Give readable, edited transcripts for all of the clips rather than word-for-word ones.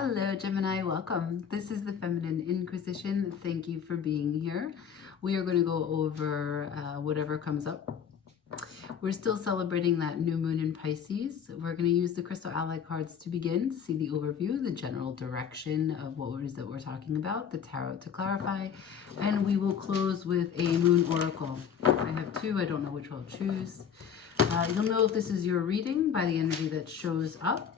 Hello, Gemini. Welcome. This is the Feminine Inquisition. Thank you for being here. We are going to go over whatever comes up. We're still celebrating that new moon in Pisces. We're going to use the Crystal Ally cards to begin to see the overview, the general direction of what it is that we're talking about, the tarot to clarify, and we will close with a moon oracle. I have two. I don't know which I'll choose. You'll know if this is your reading by the energy that shows up.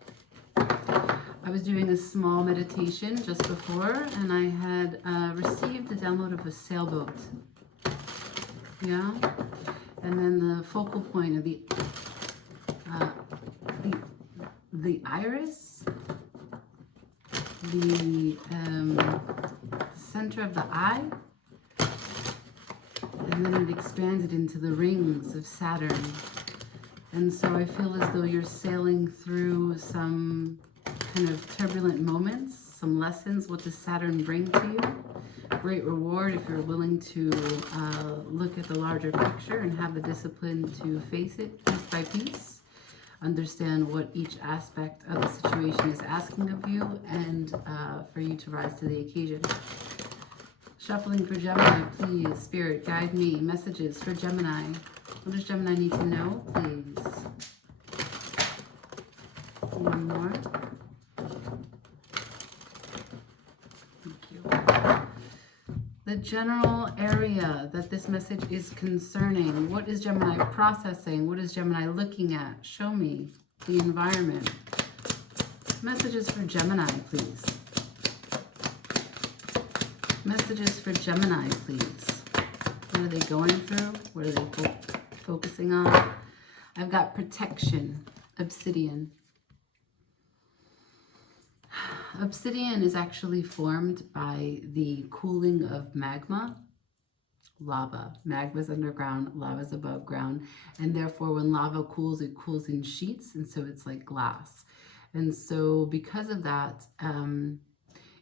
I was doing a small meditation just before, and I had received the download of a sailboat. Yeah, and then the focal point of the iris, the center of the eye, and then it expanded into the rings of Saturn. And so I feel as though you're sailing through some kind of turbulent moments, some lessons. What does Saturn bring to you? Great reward if you're willing to look at the larger picture and have the discipline to face it piece by piece. Understand what each aspect of the situation is asking of you, and for you to rise to the occasion. Shuffling for Gemini, please. Spirit, guide me. Messages for Gemini. What does Gemini need to know, please? One more. Thank you. The general area that this message is concerning. What is Gemini processing? What is Gemini looking at? Show me the environment. Messages for Gemini, please. Messages for Gemini, please. What are they going through? What are they focusing on? I've got protection, obsidian. Obsidian is actually formed by the cooling of magma, lava. Magma's underground, lava's above ground, and therefore when lava cools, it cools in sheets, and so it's like glass. And so because of that,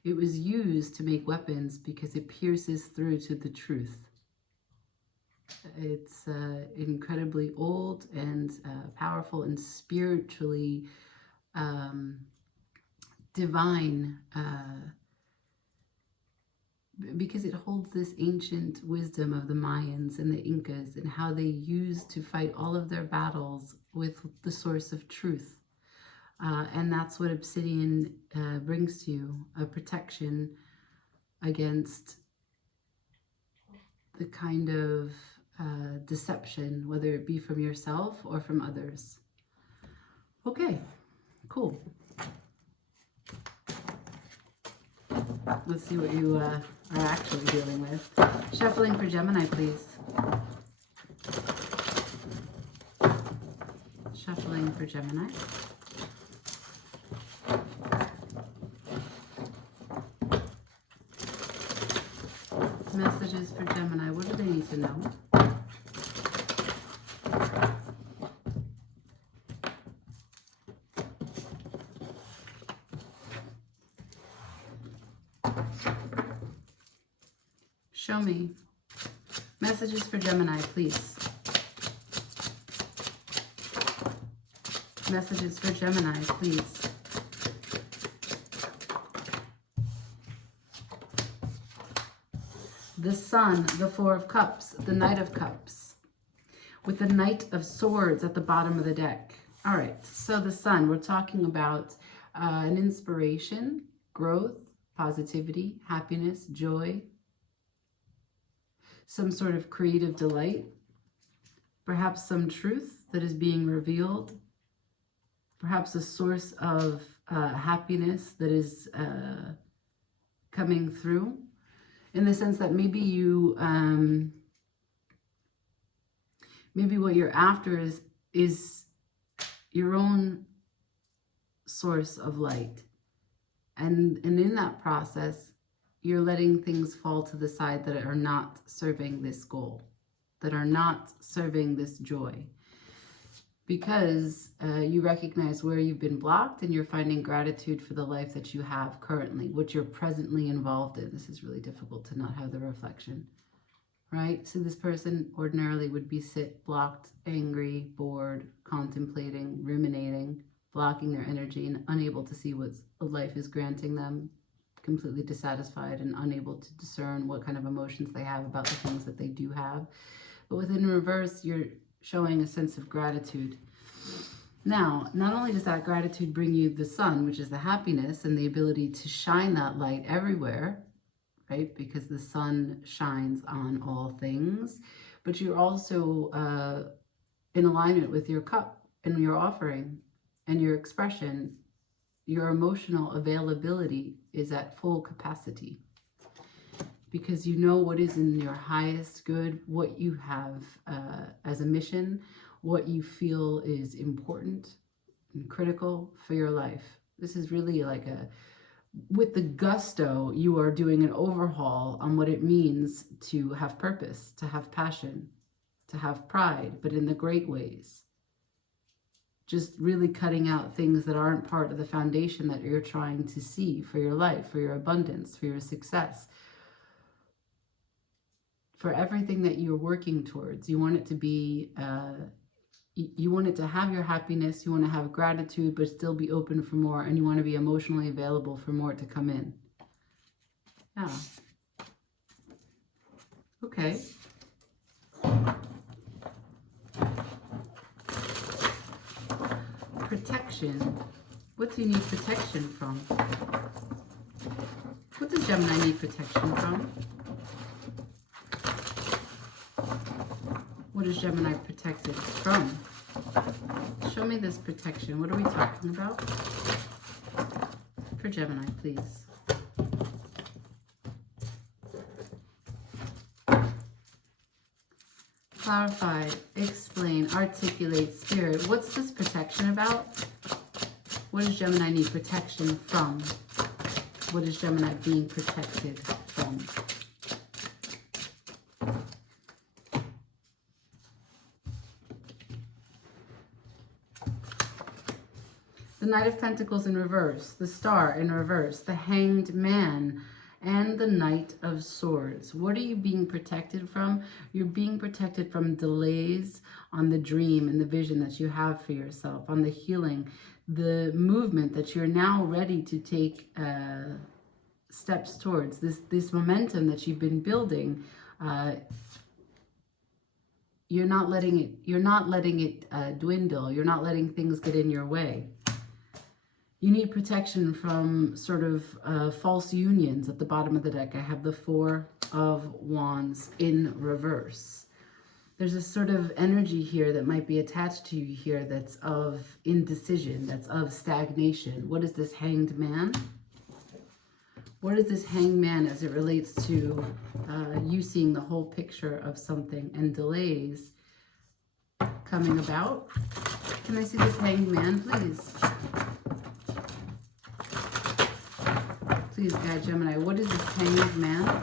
it was used to make weapons because it pierces through to the truth. It's incredibly old and powerful and spiritually divine, because it holds this ancient wisdom of the Mayans and the Incas and how they used to fight all of their battles with the source of truth. And that's what obsidian brings to you, a protection against the kind of deception, whether it be from yourself or from others. Okay, cool. Let's see what you are actually dealing with. Shuffling for Gemini, please. Shuffling for Gemini. Messages for Gemini. What do they need to know? Show me. Messages for Gemini, please. Messages for Gemini, please. The Sun, the Four of Cups, the Knight of Cups, with the Knight of Swords at the bottom of the deck. All right, so the Sun, we're talking about an inspiration, growth, positivity, happiness, joy, some sort of creative delight, perhaps some truth that is being revealed, perhaps a source of happiness that is coming through, in the sense that maybe you, maybe what you're after is your own source of light. And in that process, you're letting things fall to the side that are not serving this goal, that are not serving this joy. Because you recognize where you've been blocked and you're finding gratitude for the life that you have currently, what you're presently involved in. This is really difficult to not have the reflection, right? So this person ordinarily would be blocked, angry, bored, contemplating, ruminating, blocking their energy and unable to see what's life is granting them, completely dissatisfied and unable to discern what kind of emotions they have about the things that they do have. But within reverse, you're showing a sense of gratitude. Now, not only does that gratitude bring you the sun, which is the happiness and the ability to shine that light everywhere, right? Because the sun shines on all things, but you're also in alignment with your cup and your offering and your expression. Your emotional availability is at full capacity because you know what is in your highest good, what you have as a mission, what you feel is important and critical for your life. This is really like with the gusto, you are doing an overhaul on what it means to have purpose, to have passion, to have pride, but in the great ways. Just really cutting out things that aren't part of the foundation that you're trying to see for your life, for your abundance, for your success, for everything that you're working towards. You want it to be, you want it to have your happiness, you want to have gratitude, but still be open for more, and you want to be emotionally available for more to come in. Yeah. Okay. Protection. What do you need protection from? What does Gemini need protection from? What is Gemini protected from? Show me this protection. What are we talking about? For Gemini, please. Clarify, explain, articulate, spirit. What's this protection about? What does Gemini need protection from? What is Gemini being protected from? The Knight of Pentacles in reverse, the Star in reverse, the Hanged Man, and the Knight of Swords. What are you being protected from? You're being protected from delays on the dream and the vision that you have for yourself, on the healing, the movement that you're now ready to take steps towards. This momentum that you've been building, you're not letting it dwindle. You're not letting things get in your way. You need protection from sort of false unions. At the bottom of the deck, I have the Four of Wands in reverse. There's a sort of energy here that might be attached to you here that's of indecision, that's of stagnation. What is this Hanged Man? What is this Hanged Man as it relates to you seeing the whole picture of something and delays coming about? Can I see this Hanged Man, please? Please, guide Gemini. What is this Hanged Man?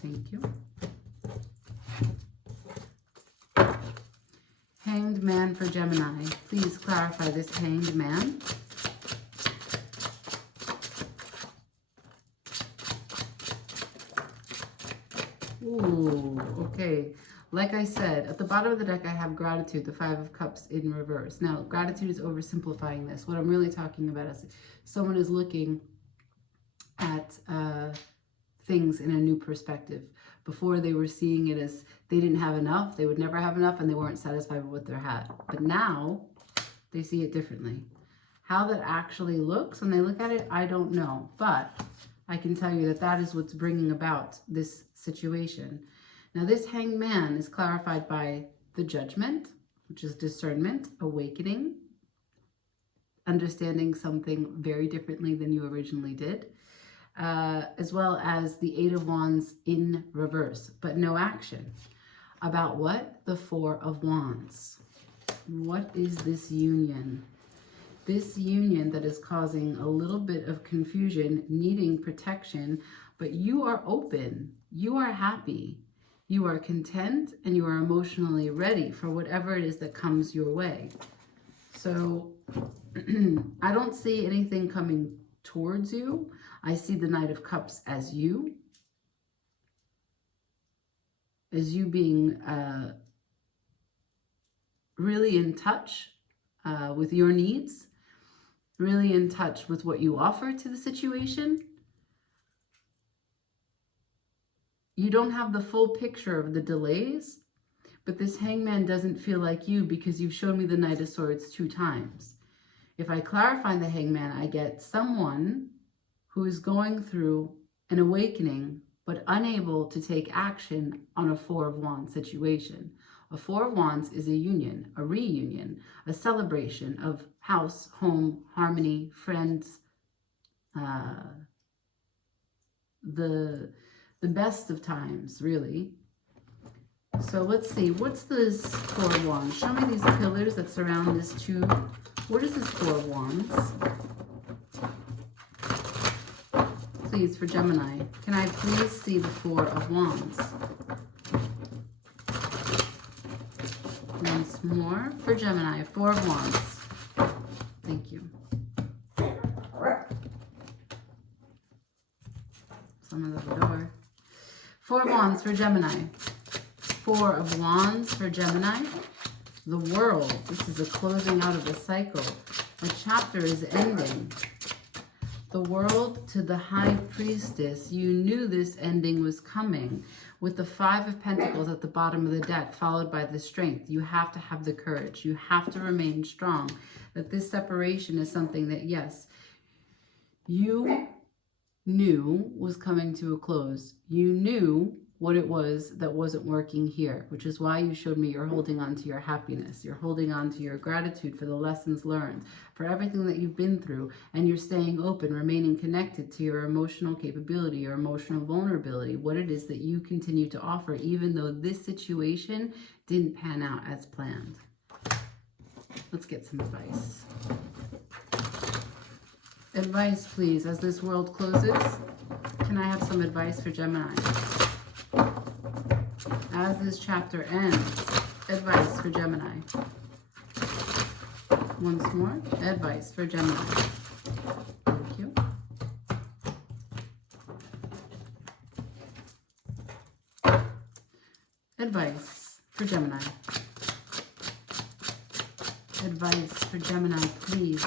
Thank you. Hanged Man for Gemini. Please clarify this Hanged Man. Ooh, okay. Like I said, at the bottom of the deck, I have gratitude, the Five of Cups in reverse. Now, gratitude is oversimplifying this. What I'm really talking about is someone is looking at things in a new perspective. Before, they were seeing it as they didn't have enough, they would never have enough, and they weren't satisfied with what they had. But now, they see it differently. How that actually looks when they look at it, I don't know. But I can tell you that that is what's bringing about this situation. Now, this Hanged Man is clarified by the Judgment, which is discernment, awakening, understanding something very differently than you originally did, as well as the Eight of Wands in reverse, but no action. About what? The Four of Wands. What is this union? This union that is causing a little bit of confusion, needing protection, but you are open, you are happy. You are content and you are emotionally ready for whatever it is that comes your way. So I don't see anything coming towards you. I see the Knight of Cups as you being really in touch with your needs, really in touch with what you offer to the situation. You don't have the full picture of the delays, but this Hangman doesn't feel like you because you've shown me the Knight of Swords 2 times. If I clarify the Hangman, I get someone who is going through an awakening but unable to take action on a 4 of Wands situation. A 4 of Wands is a union, a reunion, a celebration of house, home, harmony, friends, the best of times, really. So let's see, what's this 4 of Wands? Show me these pillars that surround this 2. What is this 4 of Wands? Please, for Gemini. Can I please see the 4 of Wands? Once more for Gemini, 4 of Wands. Thank you. Someone's at the door. 4 of Wands for Gemini. 4 of Wands for Gemini. The World. This is a closing out of a cycle. A chapter is ending. The World to the High Priestess. You knew this ending was coming. With the 5 of Pentacles at the bottom of the deck, followed by the Strength. You have to have the courage. You have to remain strong. That this separation is something that, yes, you knew was coming to a close. You knew what it was that wasn't working here, which is why you showed me you're holding on to your happiness. You're holding on to your gratitude for the lessons learned, for everything that you've been through, and you're staying open, remaining connected to your emotional capability, your emotional vulnerability, what it is that you continue to offer, even though this situation didn't pan out as planned. Let's get some advice. Advice, please, as this world closes. Can I have some advice for Gemini? As this chapter ends, advice for Gemini. Once more, advice for Gemini. Thank you. Advice for Gemini. Advice for Gemini, please.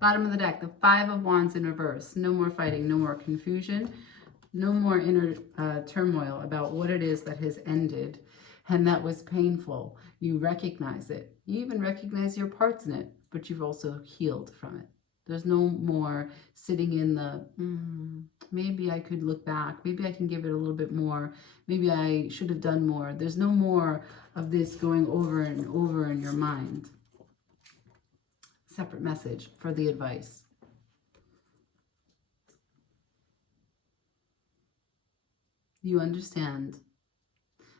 Bottom of the deck, the 5 of Wands in reverse. No more fighting, no more confusion, no more inner turmoil about what it is that has ended and that was painful. You recognize it. You even recognize your parts in it, but you've also healed from it. There's no more sitting in the, maybe I could look back. Maybe I can give it a little bit more. Maybe I should have done more. There's no more of this going over and over in your mind. Separate message for the advice. You understand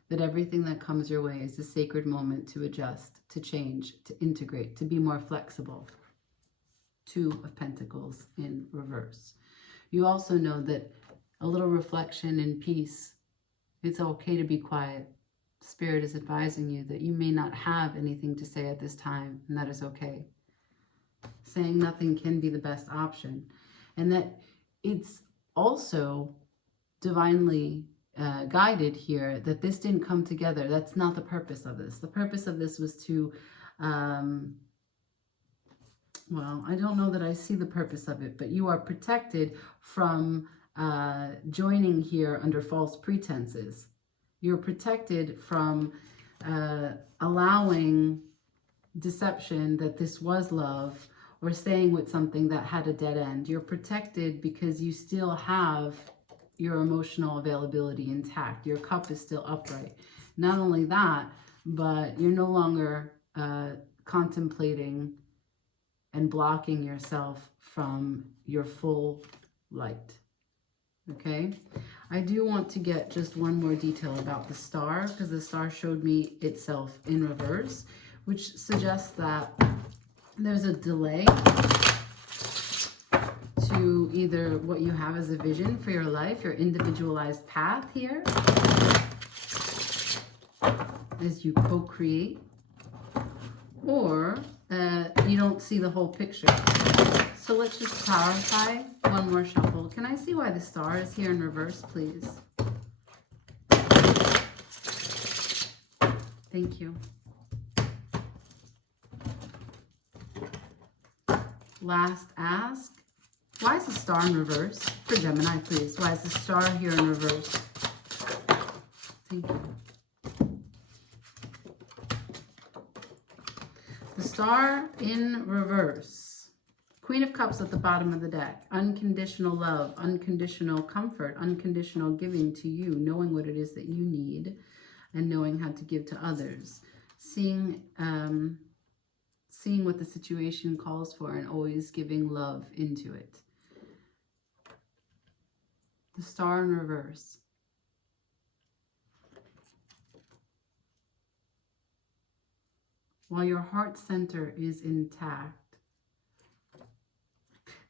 that everything that comes your way is a sacred moment to adjust, to change, to integrate, to be more flexible. 2 of Pentacles in reverse. You also know that a little reflection and peace, it's okay to be quiet. Spirit is advising you that you may not have anything to say at this time, and that is okay. Saying nothing can be the best option, and that it's also divinely guided here that this didn't come together. That's not the purpose of this. The purpose of this was to, well, I don't know that I see the purpose of it, but you are protected from joining here under false pretenses. You're protected from allowing deception that this was love, or staying with something that had a dead end. You're protected because you still have your emotional availability intact. Your cup is still upright. Not only that, but you're no longer contemplating and blocking yourself from your full light. Okay? I do want to get just one more detail about the star, because the star showed me itself in reverse, which suggests that there's a delay to either what you have as a vision for your life, your individualized path here, as you co-create, or you don't see the whole picture. So let's just clarify. One more shuffle. Can I see why the star is here in reverse, please? Thank you. Last ask. Why is the star in reverse? For Gemini, please. Why is the star here in reverse? Thank you. The star in reverse. Queen of Cups at the bottom of the deck. Unconditional love, unconditional comfort, unconditional giving to you, knowing what it is that you need and knowing how to give to others. Seeing what the situation calls for and always giving love into it. The star in reverse. While your heart center is intact,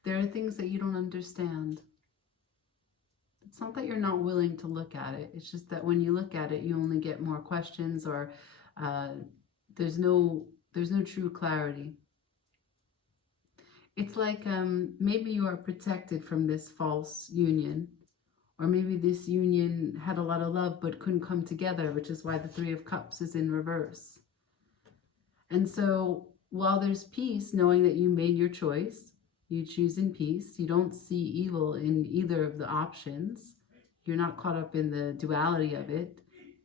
there are things that you don't understand. It's not that you're not willing to look at it. It's just that when you look at it, you only get more questions, or there's no true clarity. It's like maybe you are protected from this false union, or maybe this union had a lot of love but couldn't come together, which is why the Three of Cups is in reverse. And so while there's peace, knowing that you made your choice, you choose in peace, you don't see evil in either of the options, you're not caught up in the duality of it,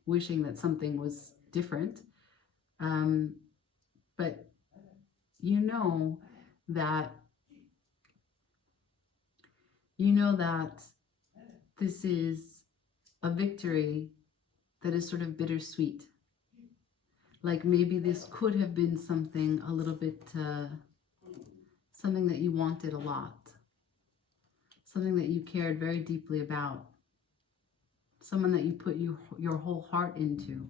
wishing that something was different. But you know that this is a victory that is sort of bittersweet. Like maybe this could have been something a little bit, something that you wanted a lot. Something that you cared very deeply about. Someone that you put your whole heart into.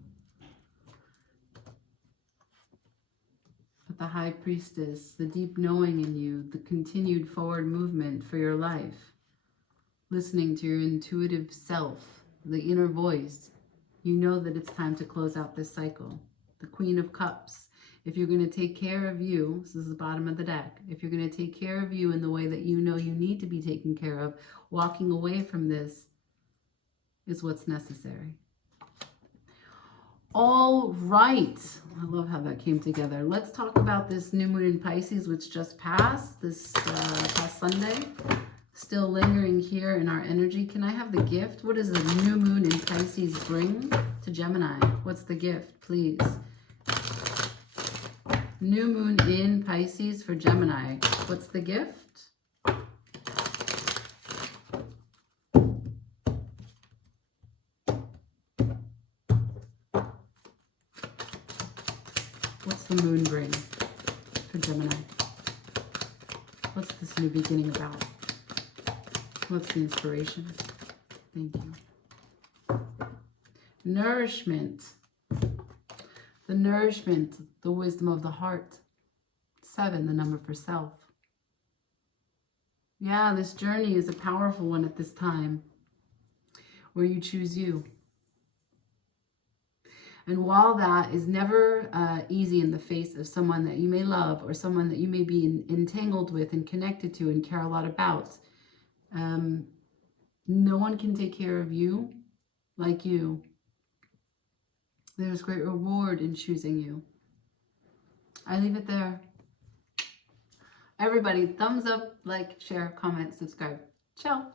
But the High Priestess, the deep knowing in you, the continued forward movement for your life, listening to your intuitive self, the inner voice, you know that it's time to close out this cycle. The Queen of Cups. If you're going to take care of you, this is the bottom of the deck, if you're going to take care of you in the way that you know you need to be taken care of, walking away from this is what's necessary. All right. I love how that came together. Let's talk about this new moon in Pisces, which just passed this past Sunday. Still lingering here in our energy. Can I have the gift? What does the new moon in Pisces bring to Gemini? What's the gift, please? New moon in Pisces for Gemini. What's the gift? What's the moon bring for Gemini? What's this new beginning about? What's the inspiration? Thank you. Nourishment. The nourishment, the wisdom of the heart. 7, the number for self. Yeah, this journey is a powerful one at this time, where you choose you. And while that is never easy in the face of someone that you may love, or someone that you may be entangled with and connected to and care a lot about, no one can take care of you like you. There's great reward in choosing you. I leave it there. Everybody, thumbs up, like, share, comment, subscribe. Ciao.